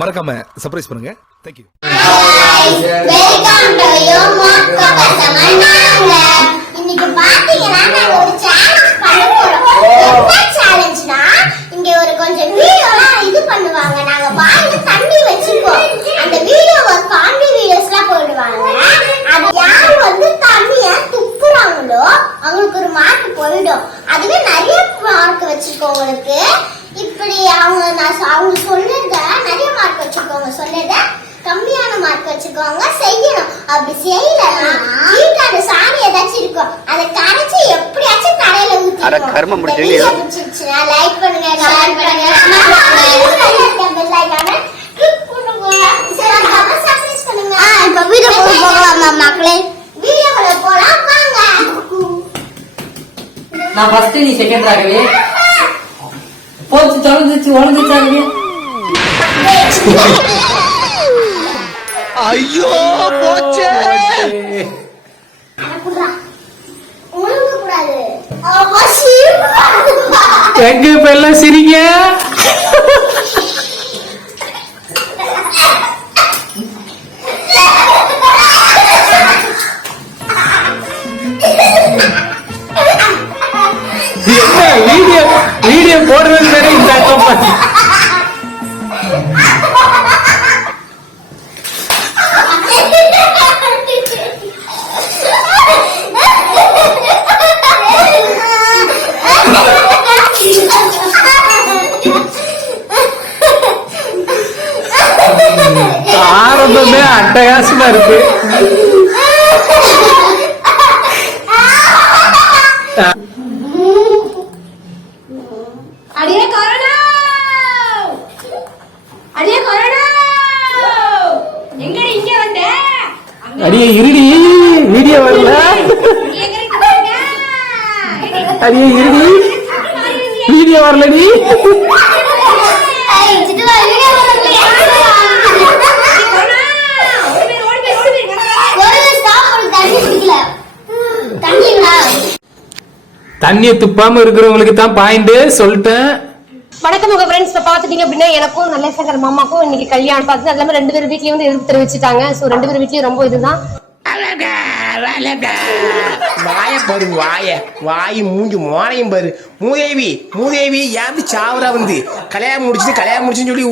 மறக்காம சர்ப்ரைஸ் பண்ணுங்க. தேங்க்யூ. இன்னைக்கு பாத்தீங்கன்னா நாங்க ஒரு சேலஞ்ச் பண்ண போறோம். என்ன சேலஞ்ச்னா இங்க ஒரு கொஞ்சம் வீடியோலாம் இது பண்ணுவாங்க. நாங்க வாயில தண்ணி வச்சிருக்கோம். அந்த வீடியோவை காமெடி வீடியோஸ்லாம் போடுவாங்க. அது யார் வந்து தண்ணிய துப்புறாங்களோ அவங்களுக்கு ஒரு மார்க் போயிடும். அதுவே நிறைய மார்க் வச்சிருக்கவங்களுக்கு இப்படி அவங்க சொன்னத நிறைய மார்க் வச்சிருக்கவங்க சொன்னத கம்மியான மார்க் வச்சுக்கோங்க. செய்யணும். அப்படி செய்யலன்னா வீட்டோட சாணி ஏதாச்சும் இருக்கும் அதை கரைச்சி எப்படியாச்சும் கடையில ஊத்திடுவோம். லைக் பண்ணுங்க, ஷேர் பண்ணுங்க, சப்ஸ்கிரைப் பண்ணுங்க. இப்ப வீடியோக்குள்ள போகலாமா மக்களே? வீடியோக்குள்ள போலாம் வாங்க. நான் ஃபர்ஸ்ட் நீ செகண்ட் ராகவே போச்சு தொலைஞ்சிச்சு ஒழுங்குச்சாங்க. ஐயோ போச்சே. எங்க இப்ப எல்லாம் சிரிங்க. வீடியோ போடுறது சரி. ஆரம்பமே அட்டகாசமா இருக்கு. அடியே கொரோனா, அடியே கொரோனா, எங்க இங்க வந்த? அடியே இருடி, வீடியோ வரல. அடியே இருடி, வீடியோ வரலடி. தண்ணியை துப்பாம இருக்கிறவங்களுக்கு தான் பாயிண்ட் சொல்லிட்டேன். வணக்கம் உங்க ஃப்ரெண்ட்ஸ். இப்ப பாத்துட்டீங்க அப்படின்னா எனக்கும் நல்ல சங்கர் மாமாக்கும் இன்னைக்கு கல்யாணம் பார்த்து அது இல்லாம 2 பேர் வீட்லயும் வந்து எதிர்ப்பு தெரிவிச்சுட்டாங்க. சோ 2 பேர் வீட்லயும் ரொம்ப இதுதான். வாய பாரு, வாய் மூஞ்சி மோரையும் பாரு. மூதேவி யாரு சாவரா வந்து கல்யாணம் முடிச்சுன்னு சொல்லி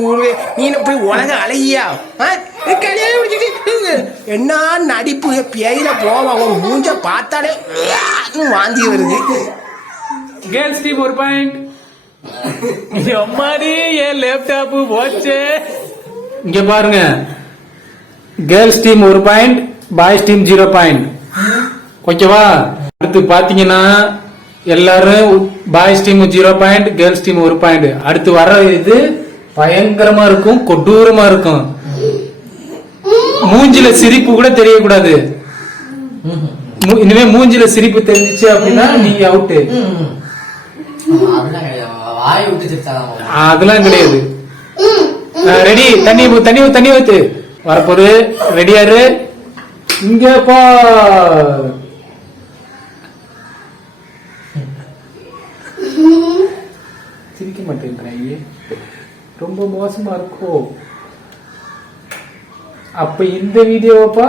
நீ போய் உலக அழகியா கல்யாணம் முடிச்சுட்டு என்ன நடிப்பு பேயில போவா. உன் மூஞ்ச பார்த்தாலே வாந்தி வருது. கேர்ள்ஸ் டீம் ஒரு பாயிண்ட். அம்மாடி என் லேப்டாப் போச்சு. இங்க பாருங்க, girls team 1 point, boys team 0 point. ஓகேவா? அடுத்து பாத்தீங்கன்னா எல்லாரும் boys team 0 point, girls team 1 point. அடுத்து வர இது பயங்கரமா இருக்கும், கொடூரமா இருக்கும். மூஞ்சில சிரிப்பு கூட தெரியக்கூடாது. இனிமே மூஞ்சில சிரிப்பு தெரிஞ்சிச்சு அப்படின்னா நீ அவுட்டு. அதெல்லாம் கிடையாது. ரெடி? தண்ணி ஊத்து. வரப்போது ரெடியாரு. இங்க போ. சிரிக்க மாட்டேங்கிறாங்க, ரொம்ப மோசமா இருக்கும். அப்ப இந்த வீடியோப்பா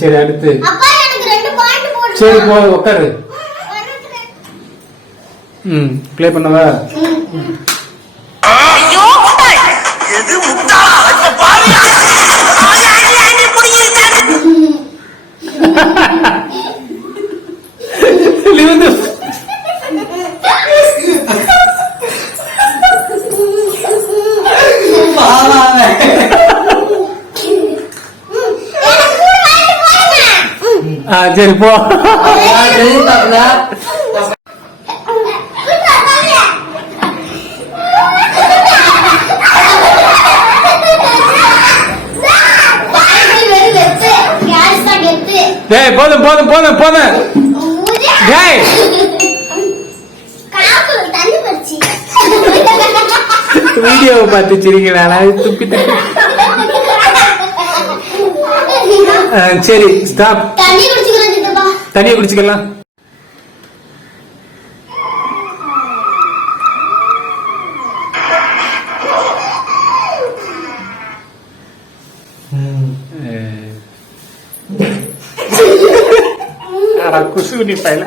சரி. அடுத்து சரி போ உட்காரு. ப்ளே பண்ணவா? சரி போ. டேய் போதும் போதும் போதும் போதும். டேய் வீடியோவை பார்த்து சிரிக்கிறா துப்பி துப்பி. சரி ஸ்டாப். தண்ணியை குடிச்சுக்கலாம். குசுனி பையல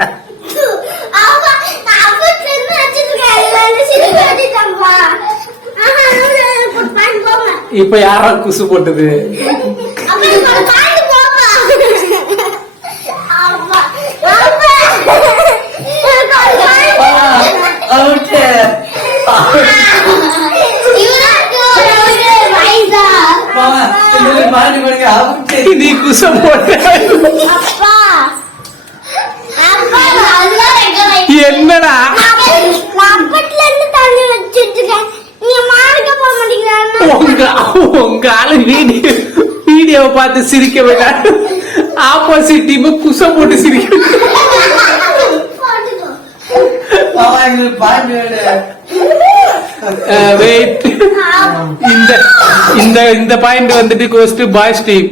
இப்ப யாரா குசு போட்டது? நீ குசு போட்ட என்னடா? உங்க ஆளு வீடியோவை பார்த்து சிரிக்க வேண்டாம். ஆப்போசிட் டீம் குச போட்டு சிரிக்க. வெயிட். இந்த பாயிண்ட் வந்துட்டு கோஸ்ட் பாய்ஸ் டீம்.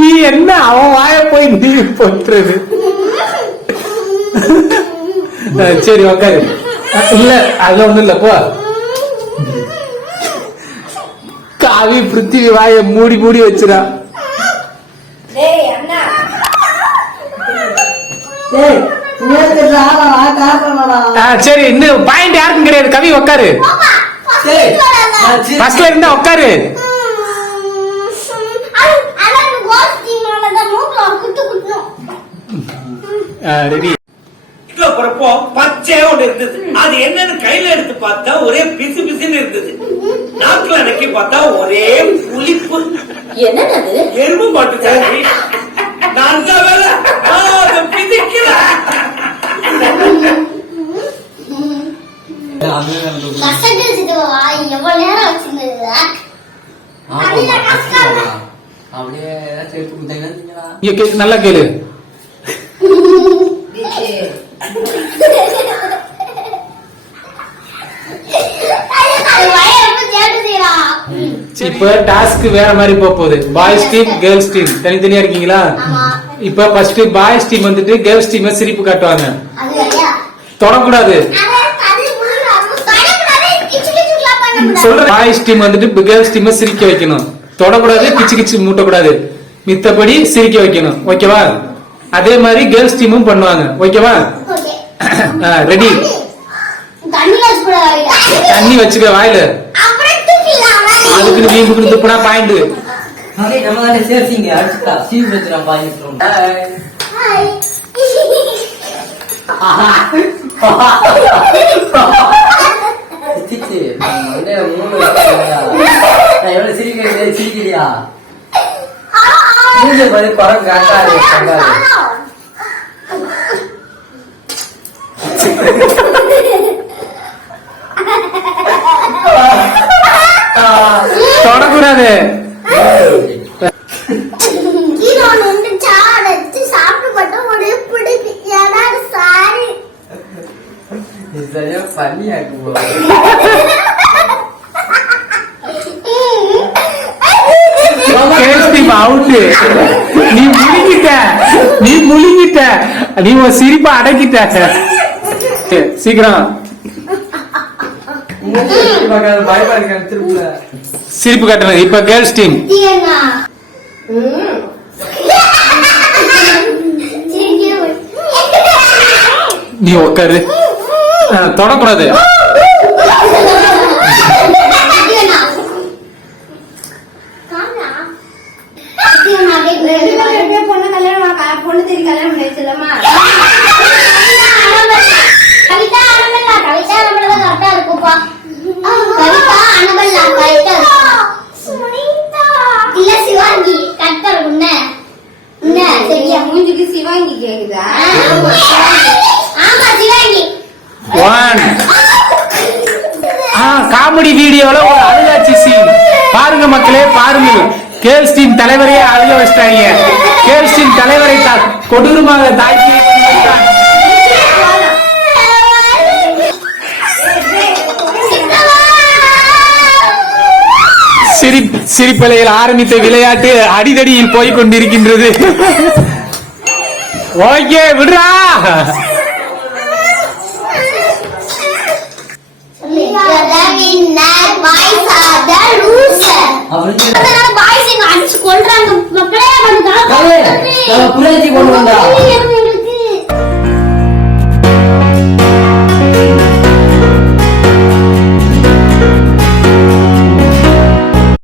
நீ என்ன அவன் வாய போய் நீ போட்டுறது? சரி உக்காரு. இல்ல அது ஒண்ணும் இல்ல போ. காவி பிருத்திவி வாய மூடி மூடி வச்சிரா. சரி இன்னும் பாயிண்ட் யாருக்கும் கிடையாது. கவி உக்காரு. ஃபர்ஸ்ட்ல இருந்தா உக்காரு. ரெடி. போறப்போ பச்சையா ஒண்ணு இருந்தது. அது என்னன்னு கையில எடுத்து பார்த்தா ஒரே பிசு பிசுன்னு இருந்தது. நாக்குல நக்கி பார்த்தா ஒரே புளிப்பு. என்னது? எறும்பு மாட்டுச்சாரி. நான் தான் வேலை பிதிக்கல. எவ்வளவு நேரம் வச்சிருந்தது? நல்லா கேளு. இப்ப டாஸ்க் வேற மாதிரி போகுது. பாய்ஸ் டீம் கேர்ள்ஸ் டீம் தனித்தனியா இருக்கீங்களா? இப்ப ஃபர்ஸ்ட் பாய்ஸ் டீம் வந்துட்டு கேர்ள்ஸ் டீம் சிரிப்பு காட்டுவாங்க. தொடக்கூடாது சொல்ற. பாய்ஸ் டீம் வந்துட்டு கேர்ள்ஸ் டீம் சிரிக்க வைக்கணும். தொடக்கூடாது, கிச்சு கிச்சு மூட்டக்கூடாது. மித்தபடி சிரிக்க வைக்கணும். ஓகேவா? அதே மாதிரி கேர்ள்ஸ் டீமும் பண்ணுவாங்க. ஓகேவா? ரெடி. தண்ணி வச்சுக்க வாயில. அதுக்கு நீ துப்புனா பாயிண்ட். சிரிக்கிறியா? குரம் காட்டாது. தொடக்கூடாது. நீ முழுங்கிட்ட. நீ உன் சிரிப்பா அடக்கிட்ட. சீக்கிரம் சிரிப்பு காட்டணும். இப்ப கேர்ள்ஸ் டீம். நீ உட்காரு. தொடக்கூடாது. பொண்ணு கல்யாணம் பொண்ணு தேடி கல்யாணம் பண்ணி வச்சிடலாமா? கவிதா அனபல்லா கரெக்டா இருக்குப்பா. கவிதா அனபல்லா கரெக்டா இல்ல சிவாங்கி கரெக்டா இருக்கும்னே. சரியா மூஞ்சிக்கு சிவாங்கி கேக்குதா? ஆமா சிவாங்கி. காமெடி வீடியோல ஒரு அழுகாட்சி சீன் பாருங்க மக்களே, பாருங்க. கேர்ள்ஸ் டீம் தலைவரையே அழுக வச்சிட்டாங்க. கேர்ள்ஸ் டீம் தலைவரை கொடூரமாக தாக்கி சிரிப்பலையில் ஆரம்பித்த விளையாட்டு அடிதடியில் போய் கொண்டிருக்கின்றது. ஓகே விடுறா. பாய்ஸ் அடிச்சு கொள்றாங்க மக்களே. புரட்சி கொண்டு வந்தா